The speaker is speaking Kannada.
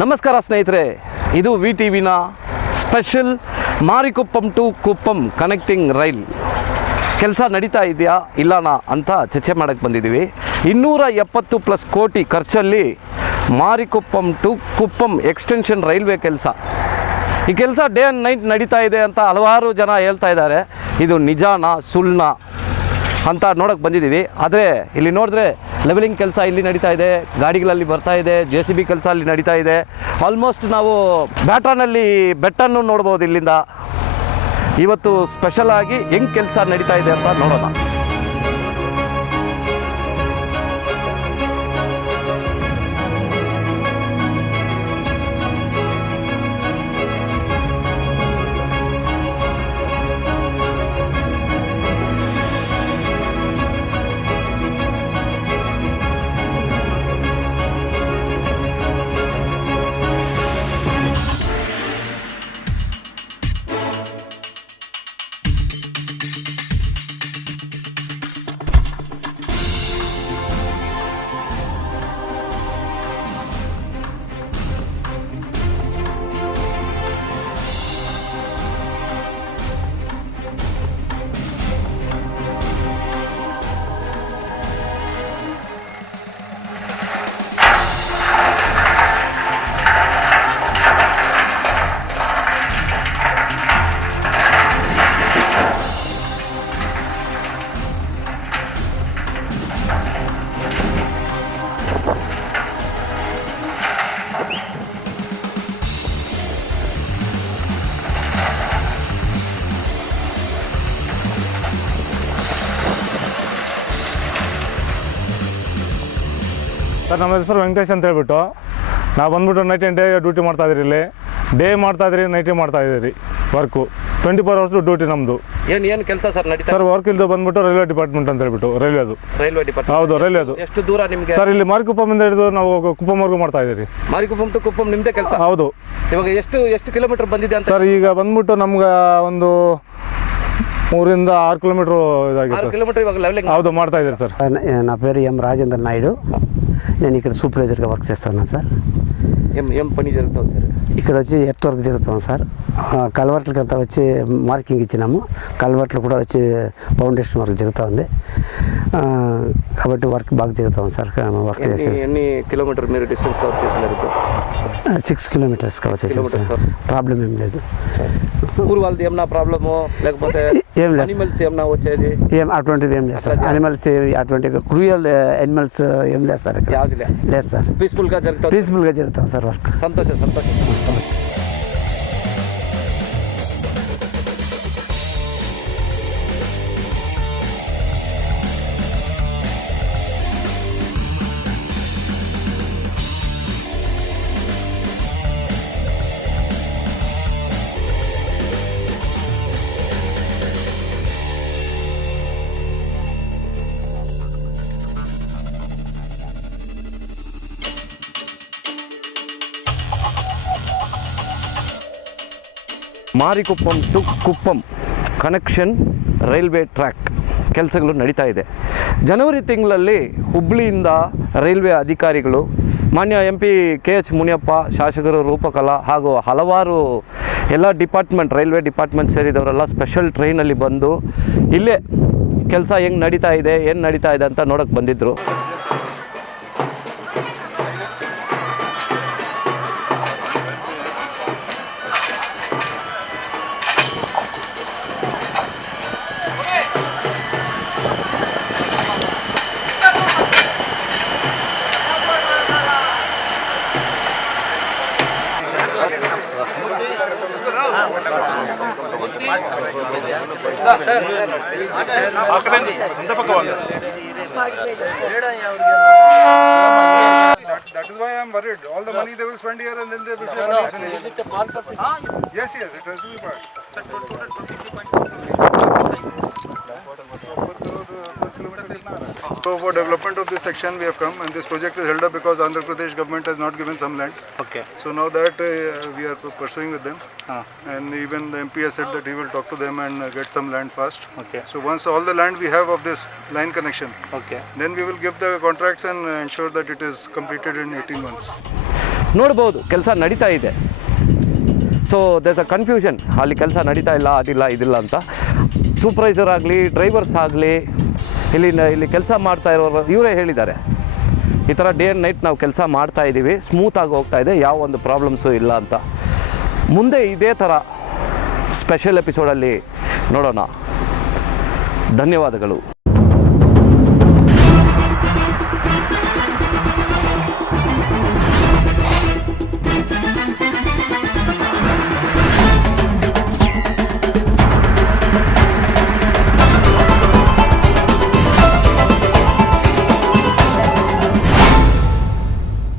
ನಮಸ್ಕಾರ ಸ್ನೇಹಿತರೆ, ಇದು ವಿ ಟಿ ವಿನ special Marikuppam to Kuppam connecting rail ಕೆಲಸ ನಡೀತಾ ಇದೆಯಾ ಇಲ್ಲನಾ ಅಂತ ಚರ್ಚೆ ಮಾಡೋಕ್ಕೆ ಬಂದಿದ್ದೀವಿ. 270+ ಕೋಟಿ ಖರ್ಚಲ್ಲಿ ಮಾರಿಕೊಪ್ಪಂ ಟು ಕುಪ್ಪಂ ಎಕ್ಸ್ಟೆನ್ಷನ್ ರೈಲ್ವೆ ಕೆಲಸ. ಈ ಕೆಲಸ ಡೇ ಆ್ಯಂಡ್ ನೈಟ್ ನಡೀತಾ ಇದೆ ಅಂತ ಹಲವಾರು ಜನ ಹೇಳ್ತಾ ಇದ್ದಾರೆ. ಇದು ನಿಜಾನಾ ಸುಳ್ಳನಾ ಅಂತ ನೋಡೋಕ್ಕೆ ಬಂದಿದ್ದೀವಿ. ಆದರೆ ಇಲ್ಲಿ ನೋಡಿದ್ರೆ ಲೆವೆಲಿಂಗ್ ಕೆಲಸ ಇಲ್ಲಿ ನಡೀತಾ ಇದೆ, ಗಾಡಿಗಳಲ್ಲಿ ಬರ್ತಾ ಇದೆ, JCB ಕೆಲಸ ಅಲ್ಲಿ ನಡೀತಾ ಇದೆ. ಆಲ್ಮೋಸ್ಟ್ ನಾವು ಬ್ಯಾಟ್ರಾನಲ್ಲಿ ಬೆಟ್ಟನ್ನು ನೋಡ್ಬೋದು ಇಲ್ಲಿಂದ. ಇವತ್ತು ಸ್ಪೆಷಲ್ ಆಗಿ ಹೆಂಗೆ ಕೆಲಸ ನಡೀತಾ ಇದೆ ಅಂತ ನೋಡೋಣ. ಸರ್, ನಮ್ಮ ಹೆಸರು ವೆಂಕಟೇಶ್ ಅಂತ ಹೇಳ್ಬಿಟ್ಟು ನಾವು ಬಂದ್ಬಿಟ್ಟು ನೈಟ್ ಆ್ಯಂಡ್ ಡೇ ಡ್ಯೂಟಿ ಮಾಡ್ತಾಯಿದ್ದೀರಿ. ಇಲ್ಲಿ ಡೇ ಮಾಡ್ತಾಯಿದ್ರಿ, ನೈಟೇ ಮಾಡ್ತಾಯಿದ್ದೀರಿ ವರ್ಕು. 24 hours ಡ್ಯೂಟಿ ನಮ್ಮದು. ಏನು ಕೆಲಸ ಸರ್ ನಡೀತಾ ಸರ್? ವರ್ಕ್ ಇಲ್ಲದೆ ಬಂದ್ಬಿಟ್ಟು ರೈಲ್ವೆ ಡಿಪಾರ್ಟ್ಮೆಂಟ್ ಅಂತ ಹೇಳ್ಬಿಟ್ಟು ರೈಲ್ವೆ ಡಿಪಾರ್ಟ್ಮೆಂಟ್. ಹೌದು, ರೈಲ್ವೆದು. ಎಷ್ಟು ದೂರ ನಿಮಗೆ ಸರ್? ಇಲ್ಲಿ ಮಾರಿಕೊಪ್ಪಮಿಂದ ಹಿಡಿದು ನಾವು ಕುಪ್ಪಂವರೆಗೂ ಮಾಡ್ತಾಯಿದ್ದೀರಿ. ಮಾರಿಕೊಪ್ಪಂ ಟು ಕುಪ್ಪಂ ನಿಮ್ಮದೇ ಕೆಲಸ? ಹೌದು. ಇವಾಗ ಎಷ್ಟು ಕಿಲೋಮೀಟರ್ ಬಂದಿದೆ ಅಂತ ಸರ್? ಈಗ ಬಂದ್ಬಿಟ್ಟು ನಮ್ಗೆ ಒಂದು 3 ರಿಂದ 6 ಕಿಲೋಮೀಟ್ರು ಇದಾಗಿದೆ. 6 కిలోమీటర్ ఇవాళ లెవెలింగ్. హౌదు మాడతా ఇద్దరు సార్. నా పేరు ఎం రాజేంద్ర నాయుడు. నేను ఇక్కడ సూపర్వైజర్గా వర్క్ చేస్తున్నాను సార్. ఏం పని జరుగుతుంది సార్? ఇక్కడ వచ్చి ఎర్త్ వర్క్ జరుగుతాం సార్. కల్వర్ట్లకి అంతా వచ్చి మార్కింగ్ ఇచ్చినాము. కల్వర్ట్లు కూడా వచ్చి ఫౌండేషన్ వర్క్ జరుగుతూ ఉంది. కాబట్టి వర్క్ బాగా జరుగుతాం సార్. వర్క్ చేసి ఎన్ని కిలోమీటర్ మీరు డిస్టెన్స్ కవర్ చేసినారు ఇప్పుడు? 6 కిలోమీటర్స్ కవర్ చేసాం సార్. ప్రాబ్లం ఏం లేదు. ఊరు వాళ్ళది ఏమన్నా ప్రాబ్లము లేకపోతే ఏం లేదు. అనిమల్స్ ఏమన్నా వచ్చేది ఏం అటువంటిది ఏం లేదు సార్. అనిమల్స్ అటువంటి క్రూయల్ అనిమల్స్ ఏం లేదు సార్. లేదు సార్. పీస్ఫుల్గా జరుగుతుంది. పీస్ఫుల్గా జరుగుతాం సార్ వర్క్. సంతోషం. Marikuppam to Kuppam connection railway track ಕೆಲಸಗಳು ನಡೀತಾ ಇದೆ. ಜನವರಿ ತಿಂಗಳಲ್ಲಿ ಹುಬ್ಬಳ್ಳಿಯಿಂದ ರೈಲ್ವೆ ಅಧಿಕಾರಿಗಳು, ಮಾನ್ಯ MP KH ಮುನಿಯಪ್ಪ, ಶಾಸಕರು ರೂಪಕಲಾ ಹಾಗೂ ಹಲವಾರು ಎಲ್ಲ ಡಿಪಾರ್ಟ್ಮೆಂಟ್, ರೈಲ್ವೆ ಡಿಪಾರ್ಟ್ಮೆಂಟ್ ಸೇರಿದವರೆಲ್ಲ ಸ್ಪೆಷಲ್ ಟ್ರೈನಲ್ಲಿ ಬಂದು ಇಲ್ಲೇ ಕೆಲಸ ಹೆಂಗೆ ನಡೀತಾ ಇದೆ, ಏನು ನಡೀತಾ ಇದೆ ಅಂತ ನೋಡೋಕ್ಕೆ ಬಂದಿದ್ದರು. That is why I am worried. All the money they will spend here and then they will say money is finished. It's a part of it. Yes, it has to be part. So for development of this section we have come, and this project is held up because Andhra Pradesh government has not given some land. Okay. So now that we are pursuing with them, and even the MP has said that he will talk to them and get some land fast. Okay. So once all the land we have of this line connection, Okay. then we will give the contracts and ensure that it is completed in 18 months. ನೋಡ್ಬೋದು ಕೆಲಸ ನಡೀತಾ ಇದೆ. ಸೊ ದೇರ್ಸ್ ಅ ಕನ್ಫ್ಯೂಷನ್, ಅಲ್ಲಿ ಕೆಲಸ ನಡೀತಾ ಇಲ್ಲ, ಅದಿಲ್ಲ ಇದಿಲ್ಲ ಅಂತ. ಸೂಪರ್ವೈಸರ್ ಆಗಲಿ, ಡ್ರೈವರ್ಸ್ ಆಗಲಿ, ಇಲ್ಲಿ ಕೆಲಸ ಮಾಡ್ತಾ ಇರೋರು ಇವರೇ ಹೇಳಿದ್ದಾರೆ, ಈ ಥರ ಡೇ ಆ್ಯಂಡ್ ನೈಟ್ ನಾವು ಕೆಲಸ ಮಾಡ್ತಾ ಇದ್ದೀವಿ, ಸ್ಮೂತಾಗಿ ಹೋಗ್ತಾ ಇದೆ, ಯಾವ ಒಂದು ಪ್ರಾಬ್ಲಮ್ಸು ಇಲ್ಲ ಅಂತ. ಮುಂದೆ ಇದೇ ಥರ ಸ್ಪೆಷಲ್ ಎಪಿಸೋಡಲ್ಲಿ ನೋಡೋಣ. ಧನ್ಯವಾದಗಳು.